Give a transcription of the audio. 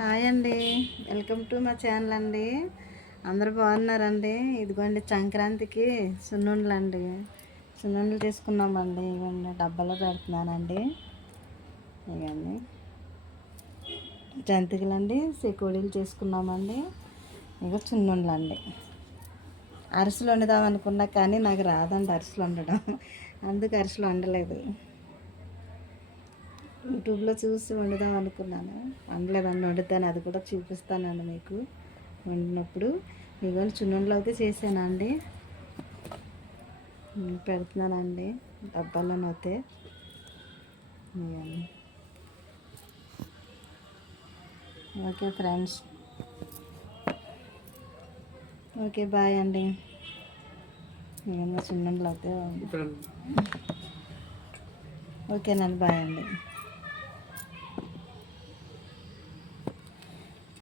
Hi అండి, welcome to మా channel అండి. అందరూ బాగున్నారండి. ఇదిగోండి సంక్రాంతికి సున్నుండలు అండి. సున్నుండలు తీసుకున్నామండి. ఇవన్నీ డబ్బాలో పెడుతున్నానండి. ఇవన్నీ జంతికలు అండి, సెకోడీలు చేసుకున్నామండి. ఇక సున్నుండలు అండి. అరిసెలు వండుదాం అనుకున్నా కానీ నాకు రాదండి అరిసెలు వండడం, అందుకు అరిసెలు వండలేదు. యూట్యూబ్లో చూసి వండుదాం అనుకున్నాను, వండలేదండి. వండుతాను, అది కూడా చూపిస్తానండి మీకు వండినప్పుడు. ఇవాళ చున్నుండలు అయితే చేశానండి, పెడుతున్నానండి డబ్బాలోనైతే. ఓకే ఫ్రెండ్స్, ఓకే బాయ్ అండి. ఇవన్నీ చున్నుండలు అయితే ఓకేనండి, బాయ్ అండి.